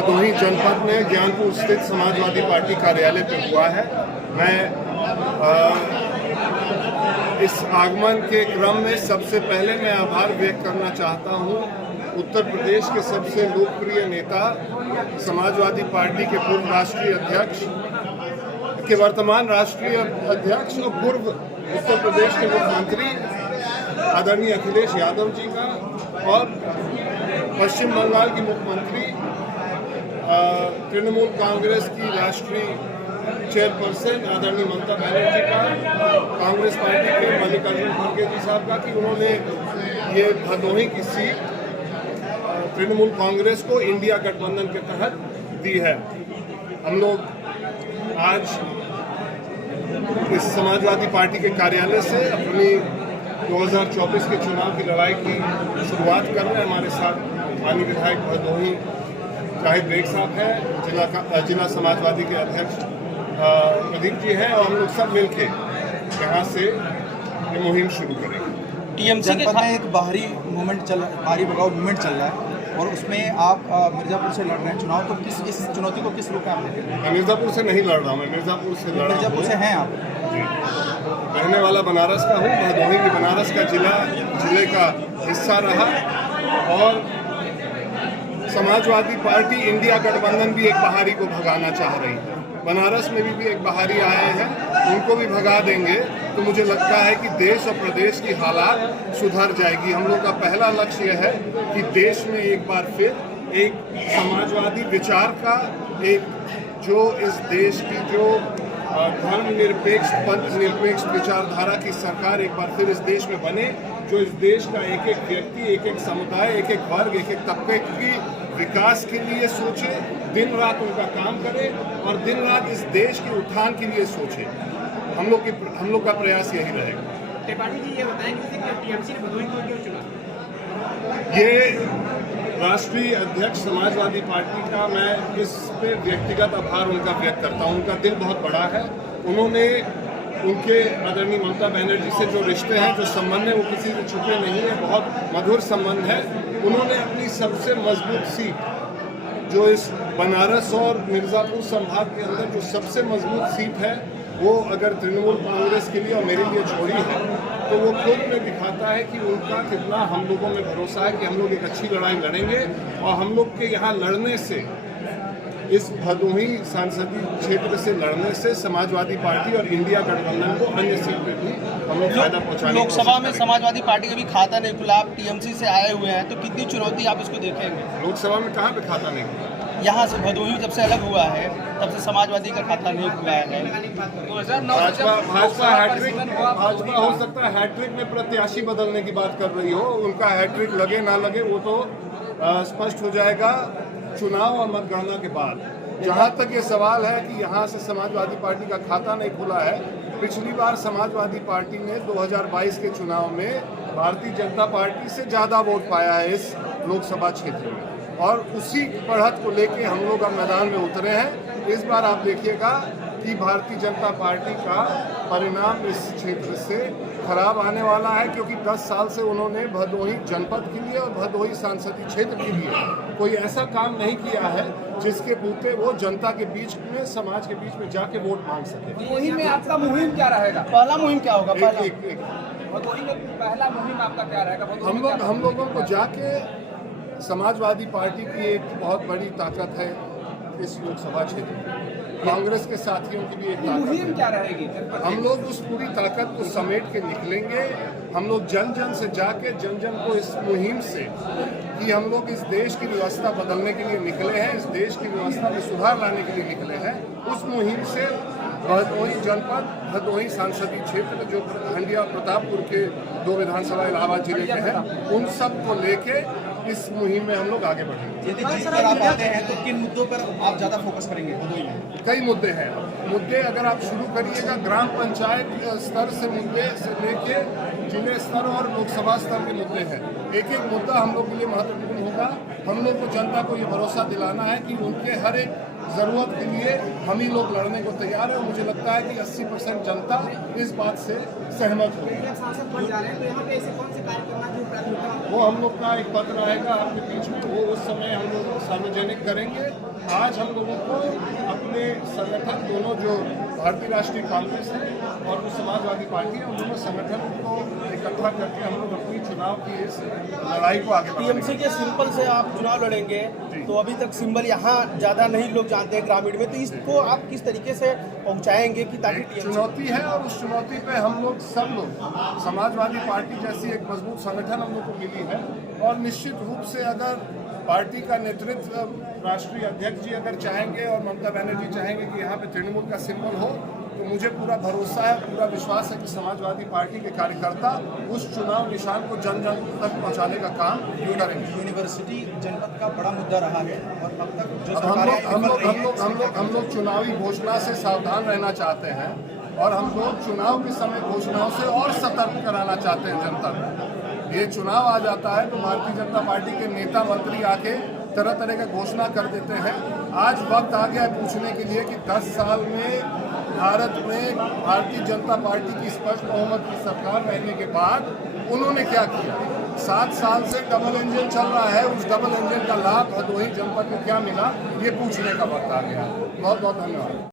भदोही जनपद में ज्ञानपुर स्थित समाजवादी पार्टी कार्यालय पे हुआ है। मैं इस आगमन के क्रम में सबसे पहले मैं आभार व्यक्त करना चाहता हूँ उत्तर प्रदेश के सबसे लोकप्रिय नेता, समाजवादी पार्टी के पूर्व राष्ट्रीय अध्यक्ष, के वर्तमान राष्ट्रीय अध्यक्ष और पूर्व उत्तर प्रदेश के मुख्यमंत्री आदरणीय अखिलेश यादव जी का, और पश्चिम बंगाल की मुख्यमंत्री तृणमूल कांग्रेस की राष्ट्रीय चेयरपर्सन आदरणीय ममता बनर्जी का, कांग्रेस पार्टी के मल्लिकार्जुन खड़गे जी साहब का, कि उन्होंने ये भदोही की सीट तृणमूल कांग्रेस को इंडिया गठबंधन के तहत दी है। हम लोग आज इस समाजवादी पार्टी के कार्यालय से अपनी 2024 के चुनाव की लड़ाई की शुरुआत कर रहे हैं। हमारे साथ माननीय विधायक भदोही जाहिद बेग साहब हैं, जिला समाजवादी के अध्यक्ष प्रदीप जी हैं, और हम लोग सब मिलके यहाँ से ये मुहिम शुरू करेंगे। टीएमसी जनपद में एक बाहरी भगाओ मूवमेंट चल रहा है और उसमें आप मिर्जापुर से लड़ रहे हैं चुनाव, तो इस चुनौती को किस रूप में आप देख रहे हैं? मैं मिर्जापुर से नहीं लड़ रहा हूँ, मैं मिर्जापुर से लड़ रहा हूँ। मिर्जापुर से हैं आप? रहने वाला बनारस का हूँ। भदोही भी बनारस का जिले का हिस्सा रहा, और समाजवादी पार्टी इंडिया गठबंधन भी एक बाहरी को भगाना चाह रही है। बनारस में भी एक बाहरी आए हैं, उनको भी भगा देंगे तो मुझे लगता है कि देश और प्रदेश की हालात सुधर जाएगी। हम लोग का पहला लक्ष्य यह है कि देश में एक बार फिर एक समाजवादी विचार का, एक जो इस देश की जो धर्मनिरपेक्ष पंथ निरपेक्ष विचारधारा की सरकार एक बार फिर इस देश में बने, जो इस देश का एक एक व्यक्ति, एक एक समुदाय, एक एक वर्ग, एक एक तबके की विकास के लिए सोचे, दिन रात उनका काम करे और दिन रात इस देश के उत्थान के लिए सोचे। हम लोग का प्रयास यही रहेगा। त्रिपाठी जी, ये बताएं कि टीएमसी ने भदोही को क्यों चुना? ये राष्ट्रीय अध्यक्ष समाजवादी पार्टी का मैं इस पे व्यक्तिगत आभार उनका व्यक्त करता हूँ। उनका दिल बहुत बड़ा है। उन्होंने उनके आदरणीय ममता बनर्जी से जो रिश्ते हैं, जो संबंध है, वो किसी से छुपे नहीं है, बहुत मधुर संबंध है। उन्होंने अपनी सबसे मजबूत सीट, जो इस बनारस और मिर्ज़ापुर संभाग के अंदर जो सबसे मजबूत सीट है, वो अगर तृणमूल कांग्रेस के लिए और मेरे लिए छोड़ी है, तो वो खुद में दिखाता है कि उनका कितना हम लोगों में भरोसा है कि हम लोग एक अच्छी लड़ाई लड़ेंगे, और हम लोग के यहाँ लड़ने से, इस भदोही सांसदीय क्षेत्र से लड़ने से समाजवादी पार्टी और इंडिया गठबंधन को अन्य सीट पे भी हम लोग फायदा पहुँचाने। लोकसभा में समाजवादी पार्टी का भी खाता नहीं खुला, आप टीएमसी से आए हुए हैं, तो कितनी चुनौती आप इसको देखेंगे? लोकसभा में कहाँ पे खाता नहीं खुला? यहाँ से भदोही जब से अलग हुआ है तब से समाजवादी का खाता नहीं खुला है। भाजपा हो सकता है हैट्रिक में प्रत्याशी बदलने की बात कर रही हो, उनका हैट्रिक लगे ना लगे वो तो स्पष्ट हो जाएगा चुनाव और मतगणना के बाद। जहां तक ये सवाल है कि यहाँ से समाजवादी पार्टी का खाता नहीं खुला है, पिछली बार समाजवादी पार्टी ने 2022 के चुनाव में भारतीय जनता पार्टी से ज़्यादा वोट पाया है इस लोकसभा क्षेत्र में, और उसी बढ़त को लेके हम लोग अब मैदान में उतरे हैं। इस बार आप देखिएगा कि भारतीय जनता पार्टी का परिणाम इस क्षेत्र से खराब आने वाला है, क्योंकि 10 साल से उन्होंने भदोही जनपद के लिए और भदोही सांसदीय क्षेत्र के लिए कोई ऐसा काम नहीं किया है जिसके बूते वो जनता के बीच में, समाज के बीच में जाके वोट मांग सके। मुहिम में आपका मुहिम क्या रहेगा? पहला मुहिम क्या होगा? भदोही में पहला मुहिम आपका क्या रहेगा? हम लोगों को जाके, समाजवादी पार्टी की एक बहुत बड़ी ताकत है इस लोकसभा क्षेत्र में, कांग्रेस के साथियों की भी एक ताकत क्या रहेगी? हम लोग उस पूरी ताकत को समेट के निकलेंगे। हम लोग जन जन से जाके, जन जन को इस मुहिम से, कि हम लोग इस देश की व्यवस्था बदलने के लिए निकले हैं, इस देश की व्यवस्था में सुधार लाने के लिए निकले हैं, उस मुहिम से भदोही जनपद, भदोही सांसदीय क्षेत्र जो हंडिया और प्रतापपुर के 2 विधानसभा इलाहाबाद जिले के हैं, उन सब को लेके इस मुहिम में हम लोग आगे बढ़ेंगे। यदि जीत पर आप आते हैं तो किन मुद्दों पर आप ज़्यादा फोकस करेंगे भदोही में? कई मुद्दे हैं। मुद्दे अगर आप शुरू करिएगा ग्राम पंचायत स्तर से मुद्दे से लेके जिले स्तर और लोकसभा स्तर के मुद्दे हैं। एक एक मुद्दा हम लोग के लिए महत्वपूर्ण होगा। हम लोग को जनता को ये भरोसा दिलाना है कि उनके हर एक ज़रूरत के लिए हम ही लोग लड़ने को तैयार है, और मुझे लगता है कि 80% जनता इस बात से सहमत होगी। वो हम लोग का एक पत्र आएगा आपके बीच में, वो उस समय हम लोग सार्वजनिक करेंगे। आज हम लोगों को अपने संगठन दोनों जो भारतीय राष्ट्रीय कांग्रेस है और जो समाजवादी पार्टी है, उन दोनों संगठन को इकट्ठा करके हम लोग अपनी चुनाव की इस लड़ाई को आगे टीएमसी के सिंबल से आप चुनाव लड़ेंगे, तो अभी तक सिंबल यहाँ ज़्यादा नहीं लोग जानते हैं ग्रामीण में, तो इसको आप किस तरीके से पहुँचाएंगे कि ताकि एक चुनौती है और उस चुनौती पे हम लोग सब लोग समाजवादी पार्टी जैसी एक मजबूत संगठन हम लोग को मिली है और निश्चित रूप से अगर पार्टी का नेतृत्व राष्ट्रीय अध्यक्ष जी अगर चाहेंगे और ममता बनर्जी चाहेंगे कि यहाँ पे तृणमूल का सिंबल हो, तो मुझे पूरा भरोसा है, पूरा विश्वास है कि समाजवादी पार्टी के कार्यकर्ता उस चुनाव निशान को जन जन तक पहुँचाने का काम करेंगे। यूनिवर्सिटी जनपद का बड़ा मुद्दा रहा है और अब तक जो अब हम लोग चुनावी घोषणा से सावधान रहना चाहते हैं और हम लोग चुनाव के समय घोषणाओं से और सतर्क कराना चाहते हैं जनता को। ये चुनाव आ जाता है तो भारतीय जनता पार्टी के नेता मंत्री आके तरह तरह का घोषणा कर देते हैं। आज वक्त आ गया है पूछने के लिए कि 10 साल में भारत में भारतीय जनता पार्टी की स्पष्ट बहुमत की सरकार रहने के बाद उन्होंने क्या किया। 7 साल से डबल इंजन चल रहा है, उस डबल इंजन का लाभ भदोही जनपद को क्या मिला, ये पूछने का वक्त आ गया। बहुत बहुत धन्यवाद।